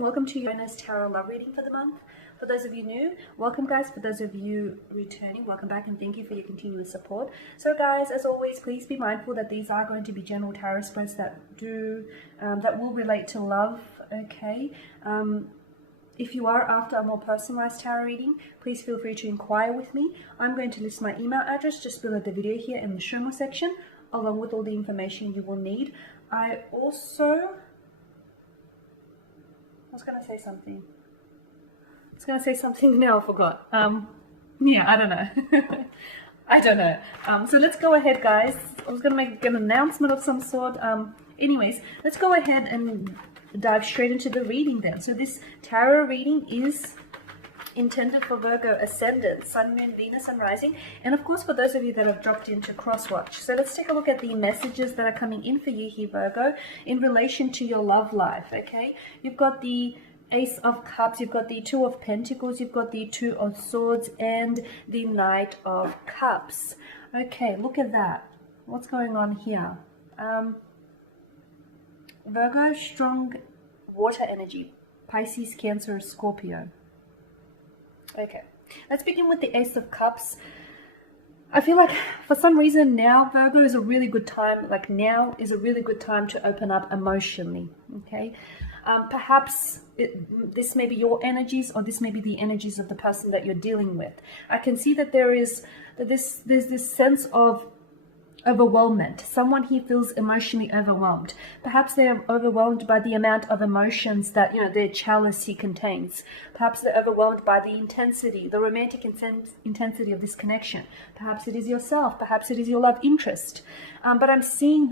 Welcome to your bonus tarot love reading for the month. For those of you new, welcome guys. For those of you returning, welcome back and thank you for your continuous support. So guys, as always, please be mindful that these are going to be general tarot spreads that will relate to love, okay? If you are after a more personalized tarot reading, please feel free to inquire with me. I'm going to list my email address just below the video here in the show more section, along with all the information you will need. I was going to say something. I was going to say something now, I forgot. Yeah, I don't know. I don't know. So let's go ahead, guys. I was going to make an announcement of some sort. Anyways, let's go ahead and dive straight into the reading then. So this tarot reading is intended for Virgo Ascendant, Sun, Moon, Venus, and Rising, and of course for those of you that have dropped into Crosswatch. So let's take a look at the messages that are coming in for you here, Virgo, in relation to your love life, okay? You've got the Ace of Cups, you've got the Two of Pentacles, you've got the Two of Swords, and the Knight of Cups. Okay, look at that. What's going on here? Virgo, strong water energy, Pisces, Cancer, Scorpio. Okay, let's begin with the Ace of Cups. I feel like for some reason now Virgo is a really good time, now is a really good time to open up emotionally, okay? Perhaps this may be your energies, or this may be the energies of the person that you're dealing with. I can see that there's this sense of overwhelmment. Someone here feels emotionally overwhelmed. Perhaps they are overwhelmed by the amount of emotions that, their chalice here contains. Perhaps they're overwhelmed by the intensity, the romantic intensity of this connection. Perhaps it is yourself. Perhaps it is your love interest. But I'm seeing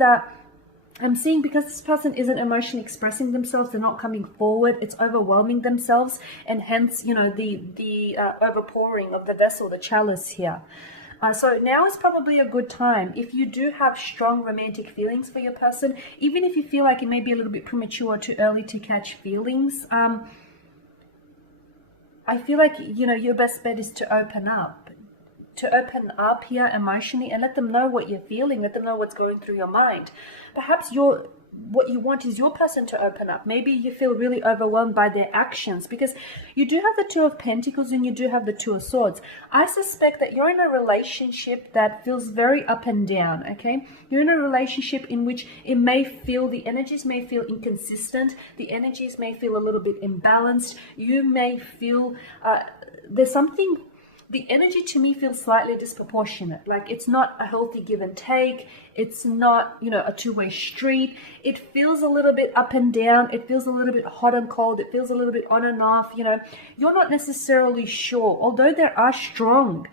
because this person isn't emotionally expressing themselves, they're not coming forward, it's overwhelming themselves, and hence, the overpouring of the vessel, the chalice here. So now is probably a good time. If you do have strong romantic feelings for your person, even if you feel like it may be a little bit premature or too early to catch feelings, I feel like, your best bet is to open up. To open up here emotionally and let them know what you're feeling, let them know what's going through your mind. Perhaps what you want is your person to open up. Maybe you feel really overwhelmed by their actions, because you do have the Two of Pentacles and you do have the Two of Swords. I suspect that you're in a relationship that feels very up and down, okay? You're in a relationship in which the energies may feel inconsistent, the energies may feel a little bit imbalanced. You may feel the energy to me feels slightly disproportionate. Like it's not a healthy give and take. It's not, a two-way street. It feels a little bit up and down. It feels a little bit hot and cold. It feels a little bit on and off. You're not necessarily sure. Although there are strong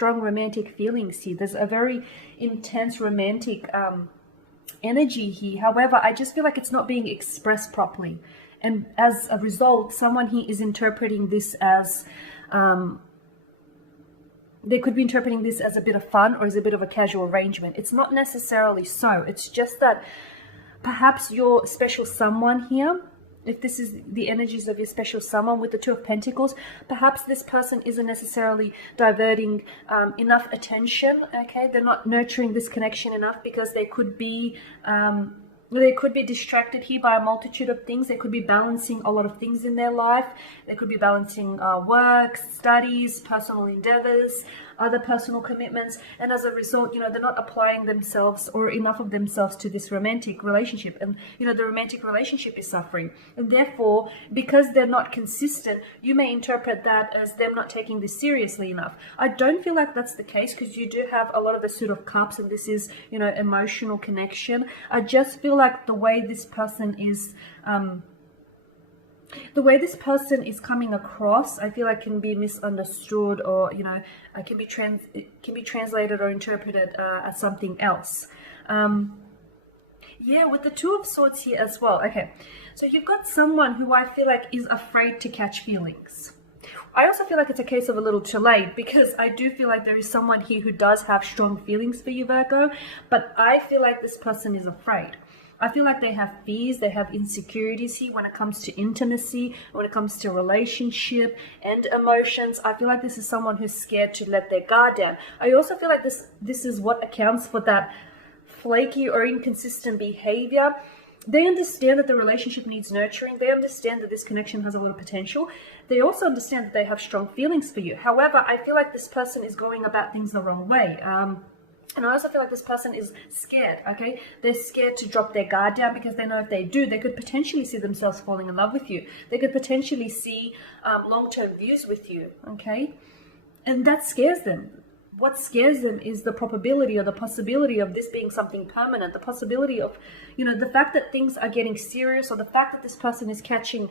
romantic feelings here. There's a very intense romantic energy here. However, I just feel like it's not being expressed properly. And as a result, someone here is interpreting this as they could be interpreting this as a bit of fun or as a bit of a casual arrangement. It's not necessarily so. It's just that perhaps your special someone here, if this is the energies of your special someone with the Two of Pentacles, perhaps this person isn't necessarily diverting enough attention, okay? They're not nurturing this connection enough because they could be distracted here by a multitude of things. They could be balancing a lot of things in their life. They could be balancing work, studies, personal endeavors, other personal commitments. And as a result, they're not applying themselves or enough of themselves to this romantic relationship. And, the romantic relationship is suffering. And therefore, because they're not consistent, you may interpret that as them not taking this seriously enough. I don't feel like that's the case, because you do have a lot of the Suit of Cups, and this is, emotional connection. I just feel like the way this person is coming across, I feel like can be misunderstood, or it can be translated or interpreted as something else. Yeah, with the Two of Swords here as well. Okay, so you've got someone who I feel like is afraid to catch feelings. I also feel like it's a case of a little too late, because I do feel like there is someone here who does have strong feelings for you, Virgo, but I feel like this person is afraid. I feel like they have fears, they have insecurities here when it comes to intimacy, when it comes to relationship and emotions. I feel like this is someone who's scared to let their guard down. I also feel like this is what accounts for that flaky or inconsistent behavior. They understand that the relationship needs nurturing. They understand that this connection has a lot of potential. They also understand that they have strong feelings for you. However, I feel like this person is going about things the wrong way. And I also feel like this person is scared, okay? They're scared to drop their guard down because they know if they do, they could potentially see themselves falling in love with you. They could potentially see long-term views with you, okay? And that scares them. What scares them is the probability or the possibility of this being something permanent, the possibility of, you know, the fact that things are getting serious, or the fact that this person is catching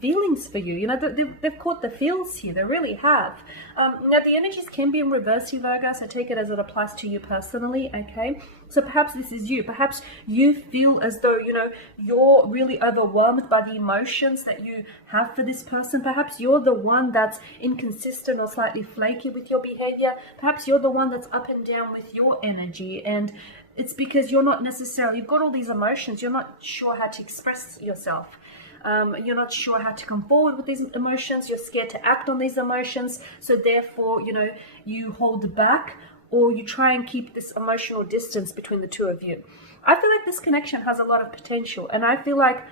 feelings for you. You know, they've caught the feels here. They really have. Now, the energies can be in reverse here, Virgo, so take it as it applies to you personally, okay? So perhaps this is you. Perhaps you feel as though, you know, you're really overwhelmed by the emotions that you have for this person. Perhaps you're the one that's inconsistent or slightly flaky with your behavior. Perhaps you're the one that's up and down with your energy, and it's because you're not necessarily, you've got all these emotions, you're not sure how to express yourself. You're not sure how to come forward with these emotions. You're scared to act on these emotions. So therefore, you know, you hold back, or you try and keep this emotional distance between the two of you. I feel like this connection has a lot of potential, and I feel like,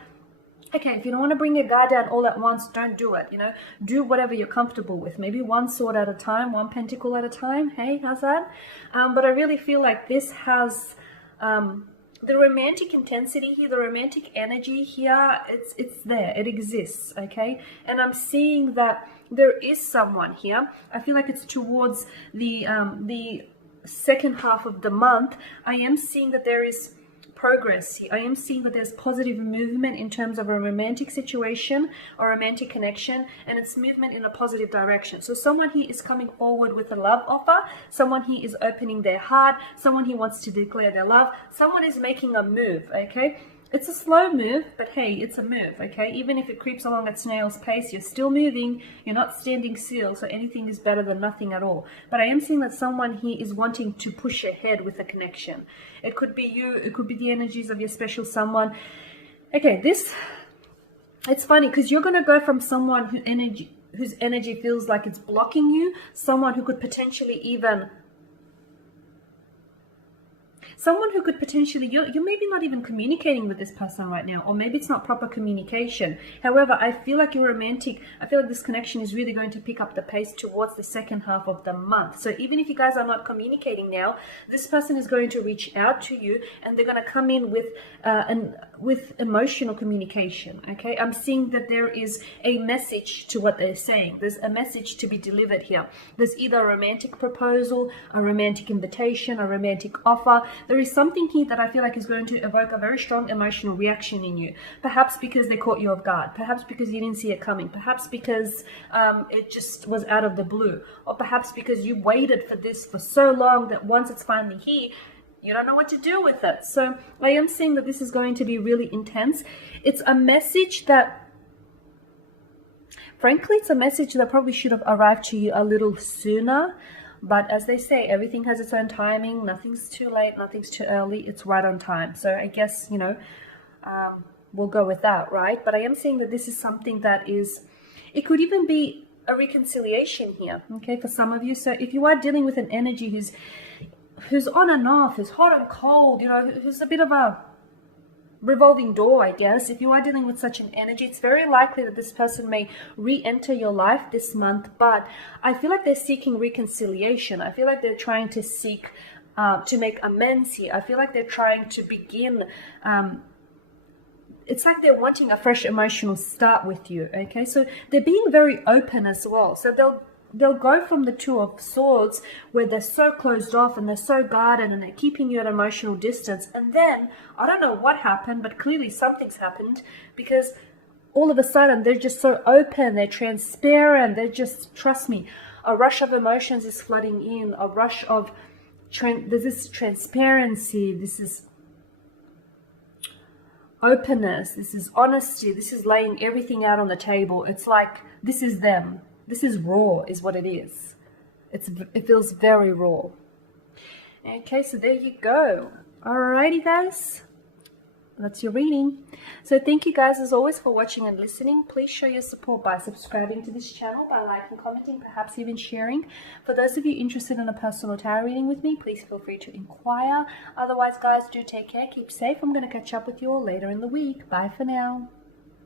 okay, if you don't want to bring your guard down all at once, don't do it, you know. Do whatever you're comfortable with. Maybe one sword at a time, one pentacle at a time. Hey, how's that? But I really feel like this has the romantic intensity here, the romantic energy here, it's there, it exists, okay? And I'm seeing that there is someone here. I feel like it's towards the second half of the month. I am seeing that there is progress here. I am seeing that there's positive movement in terms of a romantic situation or romantic connection, and it's movement in a positive direction. So someone here is coming forward with a love offer. Someone here is opening their heart. Someone here wants to declare their love. Someone is making a move, okay? It's a slow move, but hey, it's a move, okay? Even if it creeps along at snail's pace, you're still moving, you're not standing still, so anything is better than nothing at all. But I am seeing that someone here is wanting to push ahead with a connection. It could be you, it could be the energies of your special someone. Okay, it's funny, because you're going to go from someone whose energy feels like it's blocking you, someone who could potentially even... Someone who could potentially, you're maybe not even communicating with this person right now, or maybe it's not proper communication. However, I feel like you're romantic. I feel like this connection is really going to pick up the pace towards the second half of the month. So even if you guys are not communicating now, this person is going to reach out to you, and they're going to come in with emotional communication, okay? I'm seeing that there is a message to what they're saying. There's a message to be delivered here. There's either a romantic proposal, a romantic invitation, a romantic offer. There is something here that I feel like is going to evoke a very strong emotional reaction in you. Perhaps because they caught you off guard. Perhaps because you didn't see it coming. Perhaps because it just was out of the blue. Or perhaps because you waited for this for so long that once it's finally here, you don't know what to do with it. So I am seeing that this is going to be really intense. It's a message that, frankly, it's a message that probably should have arrived to you a little sooner. But as they say, everything has its own timing. Nothing's too late, nothing's too early. It's right on time. So I guess, you know, we'll go with that, right? But I am seeing that this is something that is, it could even be a reconciliation here, okay, for some of you. So if you are dealing with an energy who's on and off, who's hot and cold, you know, who's a bit of a revolving door, I guess. If you are dealing with such an energy, it's very likely that this person may re-enter your life this month, but I feel like they're seeking reconciliation. I feel like they're trying to seek to make amends here. I feel like they're trying to begin it's like they're wanting a fresh emotional start with you, okay? So they're being very open as well. So they'll go from the Two of Swords, where they're so closed off and they're so guarded and they're keeping you at emotional distance. And then, I don't know what happened, but clearly something's happened, because all of a sudden they're just so open, they're transparent, they're just, trust me, a rush of emotions is flooding in, a rush of, there's this transparency, this is openness, this is honesty, this is laying everything out on the table. It's like, this is them. This is raw, is what it is. It feels very raw. Okay, so there you go. Alrighty, guys. that's your reading. So thank you guys as always for watching and listening. Please show your support by subscribing to this channel, by liking, commenting, perhaps even sharing. For those of you interested in a personal tarot reading with me, please feel free to inquire. Otherwise, guys, do take care, keep safe. I'm going to catch up with you all later in the week. Bye for now.